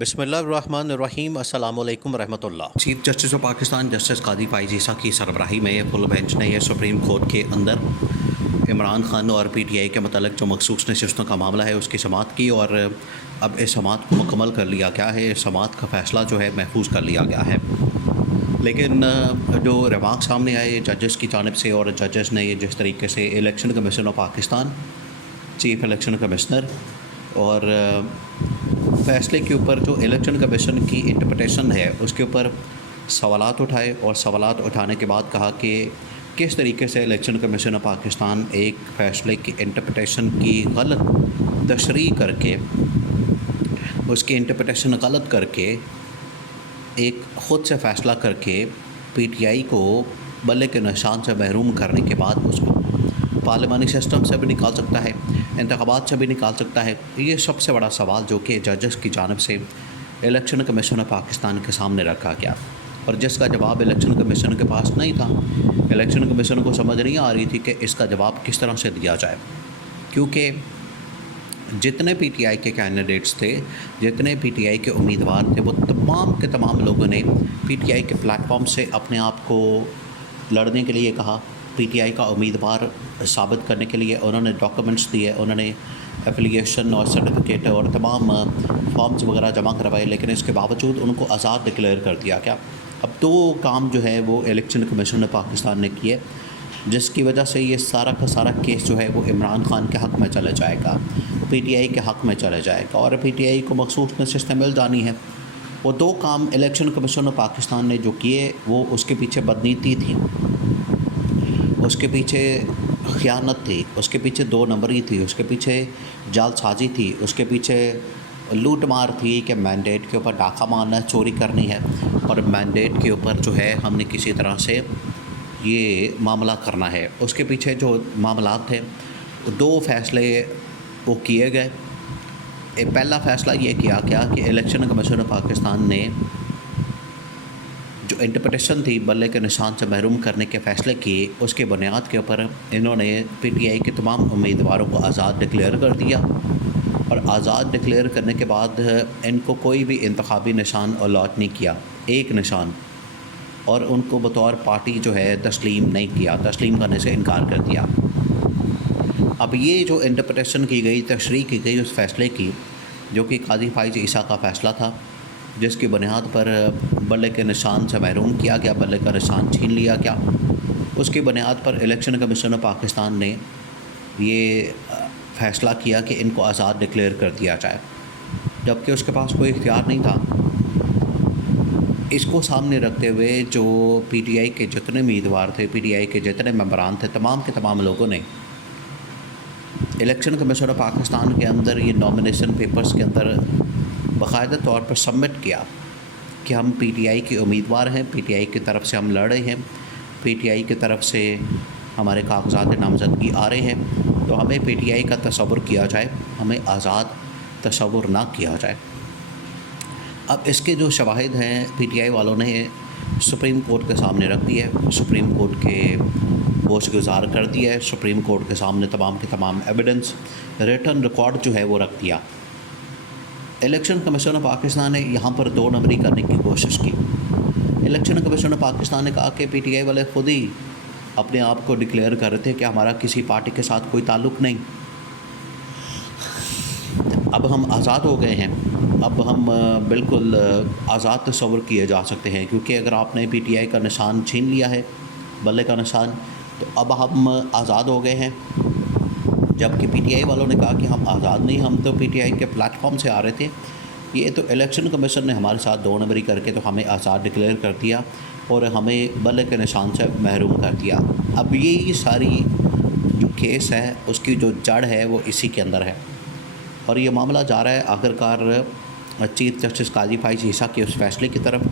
بسم اللہ الرحمن الرحیم السلام علیکم ورحمۃ اللہ۔ Chief justice of Pakistan justice Qazi Faez عیسیٰ کی سربراہی میں فل بینچ نے یہ سپریم کورٹ کے اندر عمران خان اور پی ٹی آئی کے متعلق جو مخصوص نشستوں کا معاملہ ہے اس کی سماعت کی، اور اب اس سماعت کو مکمل کر لیا گیا ہے۔ اس سماعت کا فیصلہ جو ہے محفوظ کر لیا گیا ہے، لیکن جو ریمارک سامنے آئے ججز کی جانب سے، اور ججز نے یہ جس طریقے سے election commission of Pakistan, chief election commissioner اور فیصلے کے اوپر جو الیکشن کمیشن کی انٹرپریٹیشن ہے اس کے اوپر سوالات اٹھائے، اور سوالات اٹھانے کے بعد کہا کہ کس طریقے سے الیکشن کمیشن آف پاکستان ایک فیصلے کی انٹرپریٹیشن کی غلط تشریح کر کے، اس کی انٹرپریٹیشن غلط کر کے، ایک خود سے فیصلہ کر کے پی ٹی آئی کو بلے کے نشان سے محروم کرنے کے بعد اس کو پارلیمانی سسٹم سے بھی نکال سکتا ہے، انتخابات سے بھی نکال سکتا ہے۔ یہ سب سے بڑا سوال جو کہ ججز کی جانب سے الیکشن کمیشن آف پاکستان کے سامنے رکھا گیا، اور جس کا جواب الیکشن کمیشن کے پاس نہیں تھا۔ الیکشن کمیشن کو سمجھ نہیں آ رہی تھی کہ اس کا جواب کس طرح سے دیا جائے، کیونکہ جتنے پی ٹی آئی کے کینڈیڈیٹس تھے، جتنے پی ٹی آئی کے امیدوار تھے، وہ تمام کے تمام لوگوں نے پی ٹی آئی کے پلیٹ فارم سے اپنے آپ کو لڑنے کے لیے کہا، پی ٹی آئی کا امیدوار ثابت کرنے کے لیے انہوں نے ڈاکومنٹس دیے، انہوں نے ایفیلیشن اور سرٹیفکیٹ اور تمام فارمز وغیرہ جمع کروائے، لیکن اس کے باوجود ان کو آزاد ڈکلیئر کر دیا گیا۔ اب دو کام جو ہے وہ الیکشن کمیشن پاکستان نے کیے، جس کی وجہ سے یہ سارا کا سارا کیس جو ہے وہ عمران خان کے حق میں چلا جائے گا، پی ٹی آئی کے حق میں چلا جائے گا، اور پی ٹی آئی کو مخصوص نشستیں مل جانی ہے۔ وہ دو کام الیکشن کمیشن پاکستان نے جو کیے، وہ اس کے پیچھے بدنیتی تھی، اس کے پیچھے خیانت تھی، اس کے پیچھے دو نمبری تھی، اس کے پیچھے جال سازی تھی، اس کے پیچھے لوٹ مار تھی کہ مینڈیٹ کے اوپر ڈاکہ مارنا ہے، چوری کرنی ہے، اور مینڈیٹ کے اوپر جو ہے ہم نے کسی طرح سے یہ معاملہ کرنا ہے۔ اس کے پیچھے جو معاملات تھے، دو فیصلے وہ کیے گئے۔ پہلا فیصلہ یہ کیا گیا کہ الیکشن کمیشن پاکستان نے جو انٹرپریٹیشن تھی بلے کے نشان سے محروم کرنے کے فیصلے کیے، اس کے بنیاد کے اوپر انہوں نے پی ٹی آئی کے تمام امیدواروں کو آزاد ڈکلیئر کر دیا، اور آزاد ڈکلیئر کرنے کے بعد ان کو کوئی بھی انتخابی نشان الاٹ نہیں کیا، ایک نشان، اور ان کو بطور پارٹی جو ہے تسلیم نہیں کیا، تسلیم کرنے سے انکار کر دیا۔ اب یہ جو انٹرپریٹیشن کی گئی، تشریح کی گئی اس فیصلے کی، جو کہ قاضی فائز عیسیٰ کا فیصلہ تھا، جس کی بنیاد پر بلے کے نشان سے محروم کیا گیا، بلے کا نشان چھین لیا گیا، اس کی بنیاد پر الیکشن کمیشن آف پاکستان نے یہ فیصلہ کیا کہ ان کو آزاد ڈکلیئر کر دیا جائے، جبکہ اس کے پاس کوئی اختیار نہیں تھا۔ اس کو سامنے رکھتے ہوئے جو پی ٹی آئی کے جتنے امیدوار تھے، پی ٹی آئی کے جتنے ممبران تھے، تمام کے تمام لوگوں نے الیکشن کمیشن آف پاکستان کے اندر یہ نامینیشن پیپرز کے اندر باقاعدہ طور پر سبمٹ کیا کہ ہم پی ٹی آئی کے امیدوار ہیں، پی ٹی آئی کی طرف سے ہم لڑ رہے ہیں، پی ٹی آئی کی طرف سے ہمارے کاغذات نامزدگی آ رہے ہیں، تو ہمیں پی ٹی آئی کا تصور کیا جائے، ہمیں آزاد تصور نہ کیا جائے۔ اب اس کے جو شواہد ہیں پی ٹی آئی والوں نے سپریم کورٹ کے سامنے رکھ دی ہے، سپریم کورٹ کے گوش گزار کر دیا ہے، سپریم کورٹ کے سامنے تمام کے تمام ایویڈنس، ریٹن ریکارڈ جو ہے وہ رکھ دیا۔ الیکشن کمیشن آف پاکستان نے یہاں پر دو نمبری کرنے کی کوشش کی۔ الیکشن کمیشن آف پاکستان نے کہا کہ پی ٹی آئی والے خود ہی اپنے آپ کو ڈکلیئر کر رہے تھے کہ ہمارا کسی پارٹی کے ساتھ کوئی تعلق نہیں، اب ہم آزاد ہو گئے ہیں، اب ہم بالکل آزاد تصور کیے جا سکتے ہیں، کیونکہ اگر آپ نے پی ٹی آئی کا نشان چھین لیا ہے، بلے کا نشان، تو اب ہم آزاد ہو گئے ہیں۔ جبکہ پی ٹی آئی والوں نے کہا کہ ہم آزاد نہیں، ہم تو پی ٹی آئی کے پلیٹ فارم سے آ رہے تھے، یہ تو الیکشن کمیشن نے ہمارے ساتھ دو نمبری کر کے تو ہمیں آزاد ڈکلیئر کر دیا اور ہمیں بلے کے نشان سے محروم کر دیا۔ اب یہ ساری جو کیس ہے اس کی جو جڑ ہے وہ اسی کے اندر ہے، اور یہ معاملہ جا رہا ہے آخرکار چیف جسٹس قاضی فائز عیسیٰ کے اس فیصلے کی طرف،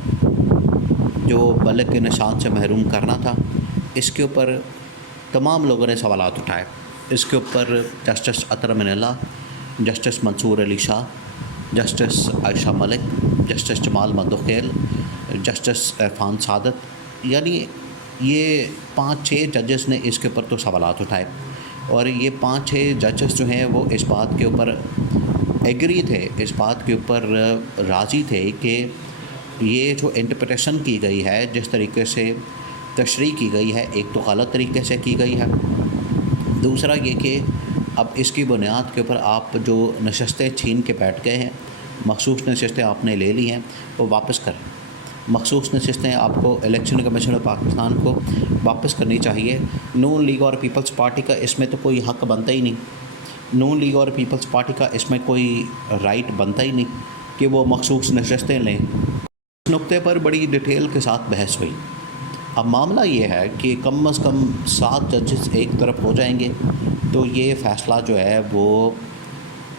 جو بلے کے نشان سے محروم کرنا تھا۔ اس کے اوپر تمام لوگوں نے سوالات اٹھائے، اس کے اوپر جسٹس اطہر من اللہ، جسٹس منصور علی شاہ، جسٹس عائشہ ملک، جسٹس جمال مندوخیل، جسٹس عرفان سعادت، یعنی یہ 5-6 ججز نے اس کے اوپر تو سوالات اٹھائے، اور یہ 5-6 ججز جو ہیں وہ اس بات کے اوپر ایگری تھے، اس بات کے اوپر راضی تھے کہ یہ جو انٹرپریٹیشن کی گئی ہے، جس طریقے سے تشریح کی گئی ہے، ایک تو غلط طریقے سے کی گئی ہے، دوسرا یہ کہ اب اس کی بنیاد کے اوپر آپ جو نشستیں چھین کے بیٹھ گئے ہیں، مخصوص نشستیں آپ نے لے لی ہیں، وہ واپس کریں۔ مخصوص نشستیں آپ کو الیکشن کمیشن آف پاکستان کو واپس کرنی چاہیے۔ نون لیگ اور پیپلز پارٹی کا اس میں تو کوئی حق بنتا ہی نہیں، نون لیگ اور پیپلز پارٹی کا اس میں کوئی رائٹ بنتا ہی نہیں کہ وہ مخصوص نشستیں لیں۔ اس نقطے پر بڑی ڈیٹیل کے ساتھ بحث ہوئی۔ اب معاملہ یہ ہے کہ کم از کم 7 ججز ایک طرف ہو جائیں گے تو یہ فیصلہ جو ہے وہ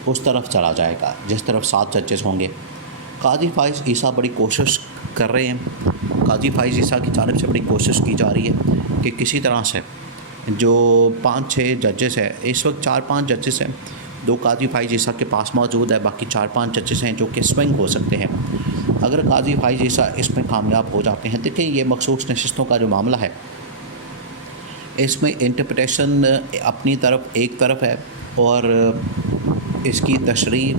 اس طرف چلا جائے گا جس طرف 7 ججز ہوں گے۔ قاضی فائز عیسیٰ بڑی کوشش کر رہے ہیں، قاضی فائز عیسیٰ کی جانب سے بڑی کوشش کی جا رہی ہے کہ کسی طرح سے جو 5-6 ججز ہیں، اس وقت 4-5 ججز ہیں، 2 قاضی فائز عیسیٰ کے پاس موجود ہے، باقی 4-5 ججز ہیں جو کہ سوئنگ ہو سکتے ہیں۔ اگر قاضی فائز عیسیٰ اس میں کامیاب ہو جاتے ہیں، دیکھیں یہ مخصوص نشستوں کا جو معاملہ ہے، اس میں انٹرپریٹیشن اپنی طرف ایک طرف ہے اور اس کی تشریح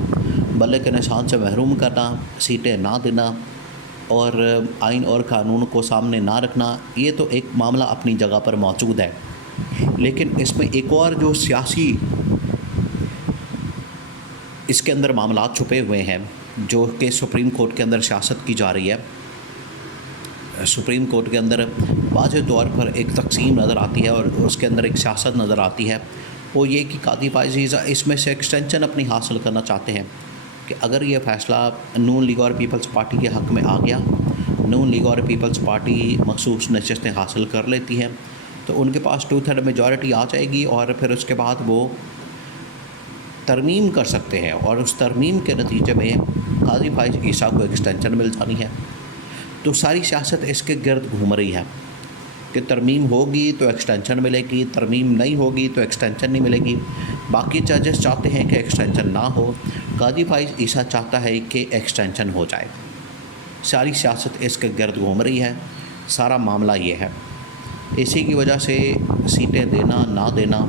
بلے کے نشان سے محروم کرنا، سیٹیں نہ دینا اور آئین اور قانون کو سامنے نہ رکھنا، یہ تو ایک معاملہ اپنی جگہ پر موجود ہے، لیکن اس میں ایک اور جو سیاسی اس کے اندر معاملات چھپے ہوئے ہیں جو کہ سپریم کورٹ کے اندر سیاست کی جا رہی ہے۔ سپریم کورٹ کے اندر واضح طور پر ایک تقسیم نظر آتی ہے اور اس کے اندر ایک سیاست نظر آتی ہے، وہ یہ کہ قاضی فائز عیسیٰ اس میں سے ایکسٹینشن اپنی حاصل کرنا چاہتے ہیں کہ اگر یہ فیصلہ نون لیگ اور پیپلز پارٹی کے حق میں آ گیا، نون لیگ اور پیپلز پارٹی مخصوص نشستیں حاصل کر لیتی ہیں تو ان کے پاس 2/3 میجورٹی آ جائے گی اور پھر اس کے بعد وہ ترمیم کر سکتے ہیں اور اس ترمیم کے نتیجے میں قاضی فائز عیسیٰ کو ایکسٹینشن مل جانی ہے۔ تو ساری سیاست اس کے گرد گھوم رہی ہے کہ ترمیم ہوگی تو ایکسٹینشن ملے گی، ترمیم نہیں ہوگی تو ایکسٹینشن نہیں ملے گی۔ باقی ججز چاہتے ہیں کہ ایکسٹینشن نہ ہو، قاضی فائز عیسیٰ چاہتا ہے کہ ایکسٹینشن ہو جائے۔ ساری سیاست اس کے گرد گھوم رہی ہے، سارا معاملہ یہ ہے۔ اسی کی وجہ سے سیٹیں دینا نہ دینا،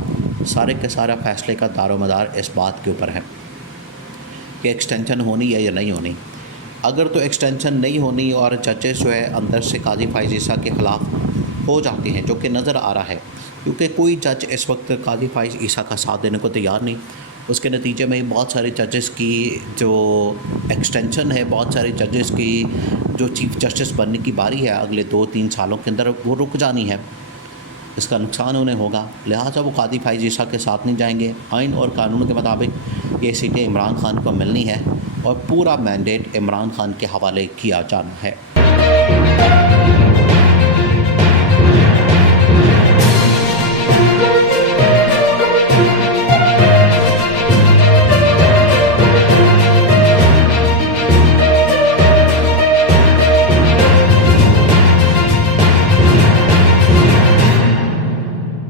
سارے کے سارا فیصلے کا دار و مدار اس بات کے اوپر ہے کہ ایکسٹینشن ہونی ہے یا نہیں ہونی۔ اگر تو ایکسٹینشن نہیں ہونی اور ججز جو ہے اندر سے قاضی فائز عیسیٰ کے خلاف ہو جاتی ہیں، جو کہ نظر آ رہا ہے کیونکہ کوئی جج اس وقت قاضی فائز عیسیٰ کا ساتھ دینے کو تیار نہیں، اس کے نتیجے میں بہت سارے ججز کی جو ایکسٹینشن ہے، بہت سارے ججز کی جو چیف جسٹس بننے کی باری ہے اگلے 2-3 سالوں کے اندر، وہ رک جانی ہے، اس کا نقصان انہیں ہوگا، لہٰذا وہ قاضی فائز عیسیٰ کے ساتھ نہیں جائیں گے۔ آئین اور قانون کے مطابق یہ سیٹیں عمران خان کو ملنی ہے اور پورا مینڈیٹ عمران خان کے حوالے کیا جانا ہے۔